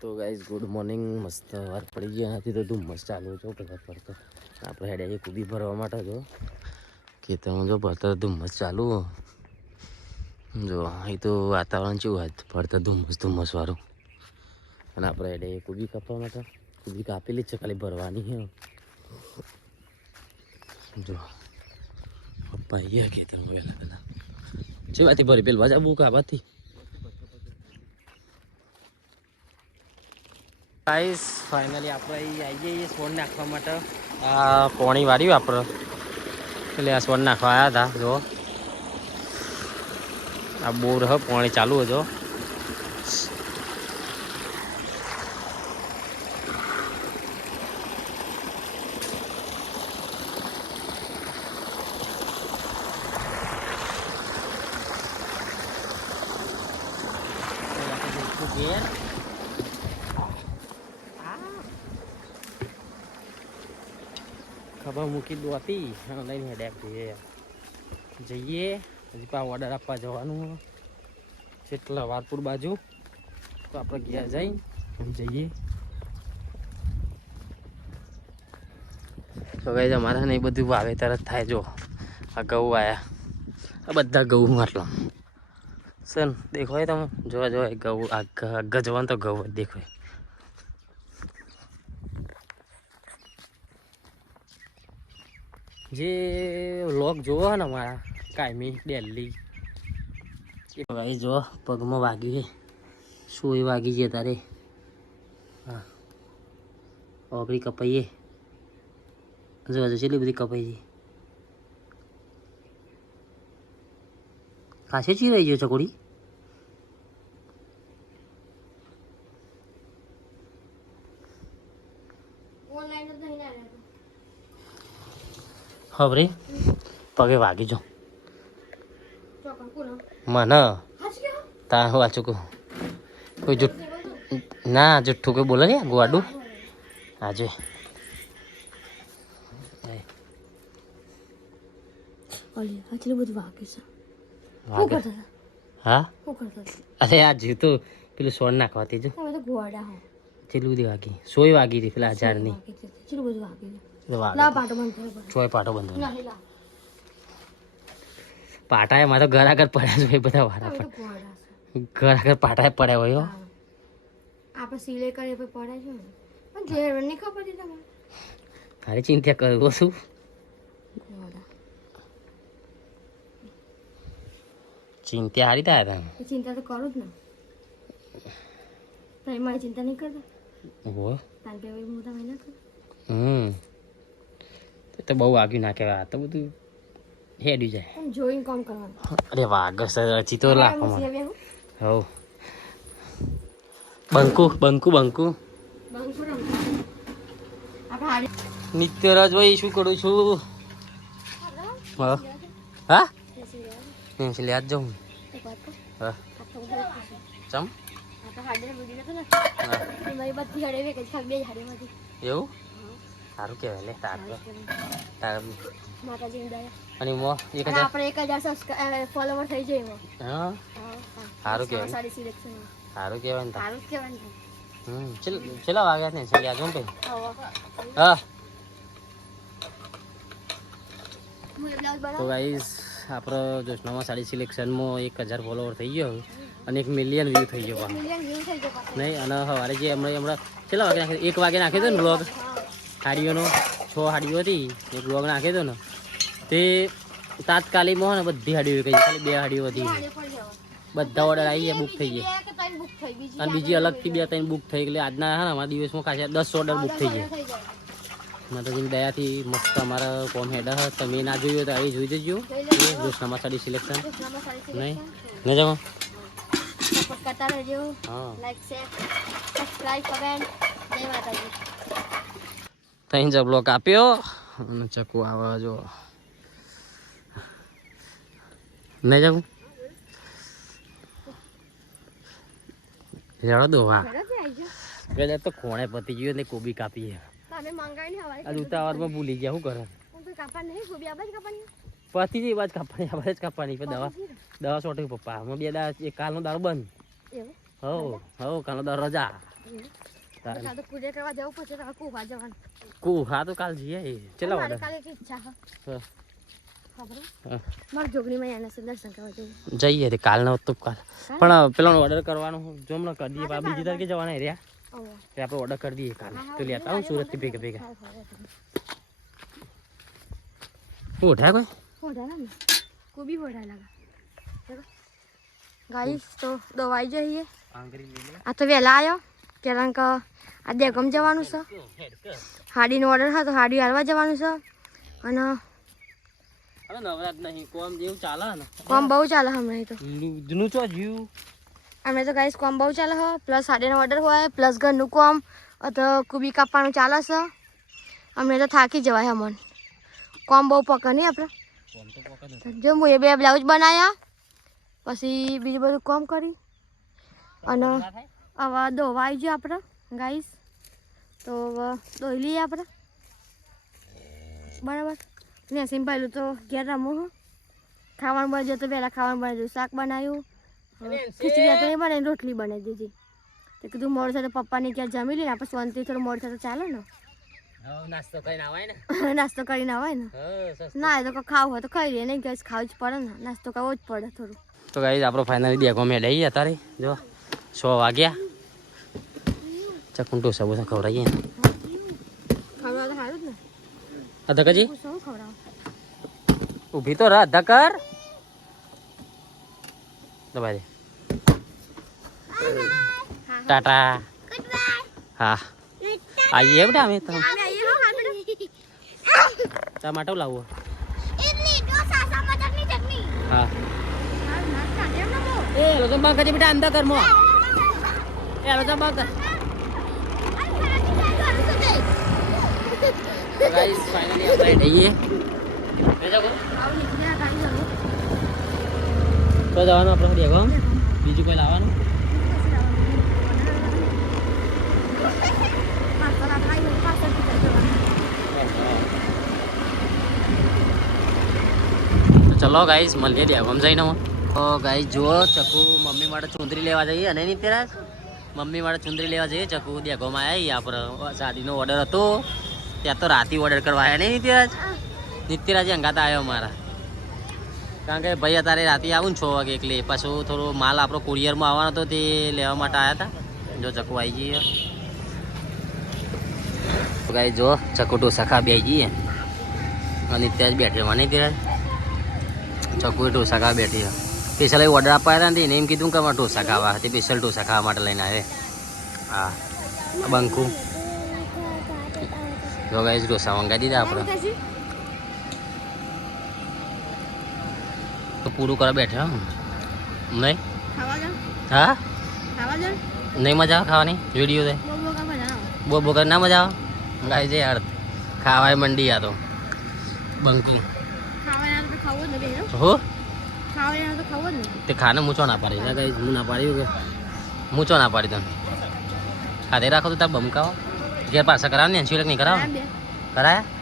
તો guys good morning. મસ્ત વાર પડી ગયા નથી તો ધુમ્મસ ચાલુ છો પેલા પર તો આપણે હેડે કૂબી ભરવા માટે જો ખેતરમાં જો ભરતા ધુમ્મસ ચાલુ જો અહીં તો વાતાવરણ કેવું હોય ભરતા ધુમ્મસ વાળું અને આપણે હેડે કૂબી કાપવા માટે કૂબી કાપેલી જ છે ખાલી ભરવાની છે જો પપ્પા અહીંયા ખેતરમાં વહેલા પહેલાં છે વાથી ભરી પેલ બાજા બુક આવાથી ગાઈસ ફાઇનલી આપણે આવી જઈએ સોન નાખવા માટે આ પોણી વાળ્યું આપણે એટલે આ સોન નાખવા આવ્યા હતા જો આ બોર હ પોણી ચાલુ હતો ખબર મૂકી દો હતી લઈને હેડેક જઈએ હજી પા ઓર્ડર આપવા જવાનું કેટલા વારપુર બાજુ તો આપણે ગયા જઈએ તો કઈ અમારે ને એ બધું વાવેતર જ થાય જો આ ઘઉં આવ્યા આ બધા ઘઉં માટલા સર દેખાય તમે જોવા જોવા ઘઉં આગળ જવાનું તો ઘઉં જ દેખાય જે વ્લોગ જોવો ને મારા કાયમી ડેલી ભાઈ જો પગમાં વાગ્યું છે શું એ વાગી છે તારે હા ઓગળી કપાઈએ જો હજુ કેટલી બધી કપાઈ છે ખાસે ચી રહી ગયો ચકોડી હવે પગે વાગી જો મને તા વાંચું કહું કોઈ ના જુઠ્ઠું કોઈ બોલે ને ગોવાડું આજે હા અરે આ જીવતું પેલું સોન નાખવાથી જો ચેટલું બધી વાગી સોય વાગી હતી પેલા 1000ની ચોય પાટો બંધ પાટા એમાં તો ઘર આગળ પડ્યા છે બધા વાળા પણ ઘર આગળ પાટા પડ્યા હોય આપણે સિલાઈ કરીએ પડે છે પણ ઘેર નહીં ખબર છે તમારે તારી ચિંતા કરવો શું ચિંતા હારી થાય તને ચિંતા તો કરું જ ને તમે મારી ચિંતા નહીં કરતા હો કારણ કે મોટા મહિના કર તો બહુ વાગ્યું ના કહેવાય તો બધું હેડ્યું જાય જોઈને કામ કરવાનું અરે વાગર હજી તો લાખમાં હવ બંકુ નિત્યરાજ ભાઈ શું કરું છું હા એમ છે લ્યા જ જાઉં હા ચમ એવું સારું કહેવાય લે તાર અને મો 1000 આપણે 1000 ફોલોવર થઈ જાય હા સારું કહેવાય સારું કહેવાય ને સારું કહેવાય ચેલા વાગ્યા ને છે યાદ પે હા તો ગાઈસ આપણો જોશનામાં સાડી સિલેક્શનમાં 1000 ફોલોવર થઈ ગયો અને 1 મિલિયન વ્યૂ થઈ ગયો નહીં અને સવારે જે હમણાં ચેલા વાગે નાખી 1 વાગે નાખ્યો હતો ને બ્લોગ હાડીઓનો 6 હાડીઓ હતી એક બ્લોગ નાખ્યો હતો ને તે તાત્કાલિકમાં ને બધી હાડીઓ કહી ખાલી 2 હાડીઓ હતી બધા ઓર્ડર આવી ગયા બુક થઈ ગયા અને બીજી અલગથી 2-3 બુક થઈ એટલે આજના હા અમારા દિવસમાં ખાસા 10 ઓર્ડર બુક થઈ ગયા માતાજીની દયાથી મસ્ત અમારા કોમ હેડર તમે ના જોયું તો અહીં જોઈ જજો જોશનામાં સાડી સિલેક્શન નહીં ન જાઓ ત્રણ જ બ્લોક આપ્યો અને ચકુ આવા જો નહીં જાઉં જવા દો હા પેલા તો કોણે પતી ગયો ને કોબી કાપી ઉતાવળમાં ભૂલી ગયા શું કરે પતી જઈ બાદ કાપવાની આવાજ કાપવાની દવા સોટી પપ્પા બે દાડા એક કાલનો દારૂ બંધ હવ કાલનો દારૂ રજા આ તો પૂજા કરવા જવું પડશે તો કુવા જવાનું. હા તો કાલ જઈએ ચેલા મારે ઓર્ડર કાલે એક ઈચ્છા છે હા. ખબર હા. મારા જોગણીમાં એના છે દર્શન કરવા જવું. જઈએ તે કાલ ન તો કાલ પણ પેલો ઓર્ડર કરવાનું જો હમણાં કરી દઈએ બીજી તારીખે જવાના રહ્યા ઓહ તે આપણે ઓર્ડર કરી દઈએ કાલે તો લેતા આવું સુરત થી ભેગા ભેગા ઉઠ્યા કોઈ હોડા ને કોબી હોડા લાગે ગાઈસ તો દવાઈ જઈએ આ તો વહેલા આવ્યો કારણ કે આ દેગમ જવાનું છે હાડીનો ઓર્ડર હા તો હાડી હાલવા જવાનું છે અને નવરાત નહીં કોમ જેવું ચાલે ને કોમ બહુ ચાલે હમણાં તો જૂનું ચો જીવ હમણાં તો ગાઈસ કોમ બહુ ચાલે છે પ્લસ હાડીનો ઓર્ડર હોય પ્લસ ઘરનું કોમ તો કુબી કાપવાનું ચાલે છે અમને તો થાકી જવાય અમને કોમ બહુ પકડ નહીં આપણે જો હું એ 2 બ્લાઉઝ બનાવ્યા પછી બીજું બધું કોમ કરી અને હવે દોવા આવી ગયો આપણે ગાઈસ તો દોઈ લઈએ આપણે બરાબર ને સિમ્પલ તો ઘેર રમું હું ખાવાનું બનાવ્યું તો પહેલાં ખાવાનું બનાવ્યું શાક બનાવ્યું ખીચડી તો નહીં બનાવી રોટલી બનાવી દીધી તો કીધું મોડ સાથે પપ્પાને ક્યાં જમી લઈને આપણે શાંતિ થોડું મોડ સાથે ચાલે ને નાસ્તો કરીને આવાય ને નાસ્તો કરીને આવે ને ના એ તો ખાવું હોય તો ખાઈ લઈએ નહીં ગેસ ખાવું જ પડે ને નાસ્તો કરવો જ પડે થોડું તો ગાઈસ આપણો ફાઇનલી દેખો મેં લઈ અત્યારે જો 6 વાગ્યા ચકુંટો સબોસા ખવડાવીએ ને ખાવા તો સારું જ ને અધકજી શું ખવડાવ ઊભી તો રહ અધકર દબાઈ દે ટાટા હા આઈએ બેટા અમે તો ટમાટો લાવો હા એ લો તો બાંક છે બેટા અંદર કર મો એ લો તો બાંક ગાઈસ ફાઇનલી આપણે જઈએ તો જવાનું આપણે દેખો બીજું કોઈ લાવવાનું તો ચલો ગાઈસ મળીએ દેખો જઈને તો ગાઈસ જુઓ ચકુ મમ્મી માટે ચુંદરી લેવા જઈએ અને નિત્યરાજ મમ્મી માટે ચુંદરી લેવા જઈએ ચકુ દેખોમાં આવી આપણે શાદીનો ઓર્ડર હતો ત્યાં તો રાતે ઓર્ડર કરવા આવ્યા નહીં નિત્યરાજ અંગાતા આવ્યો મારા કારણ કે ભાઈ અત્યારે રાતે આવું ને 6 વાગે એટલે પાછું થોડો માલ આપણો કુરિયરમાં આવવાનો હતો તે લેવા માટે આવ્યા હતા જો ચકુ આવી જઈએ તો ગાઈ જો ચકુ ઢોસા બે જઈએ અને ત્યાં જ બેઠે મને ત્યારે ચકુ ઢોસા ખાવા બેઠી સ્પેશિયલ ઓર્ડર આપવા આવ્યા હતા ને એમ કીધું કે અમારે ઢોસા ખાવા તે સ્પેશિયલ ઢોસા ખાવા માટે લઈને આવે હા બંકુ જો ગાઈ ઢોસા મંગાવી દીધા આપણે તો પૂરું કરવા બેઠા નહીં હા નહીં મજા આવે ખાવાની વિડીયો છે બહુ ના મજા આવે ગાય છે યાર ખાવાય મંડી આ તો બંકુ હો તે ખાને મૂચો ના પાડી ગાય હું ના પાડ્યું કે મૂચો ના પાડી તમે ખાતે રાખો તો તાર બમકાવો ઘેર પાછા કરાવ ને 80 લાખ નહીં કરાવો કરાયા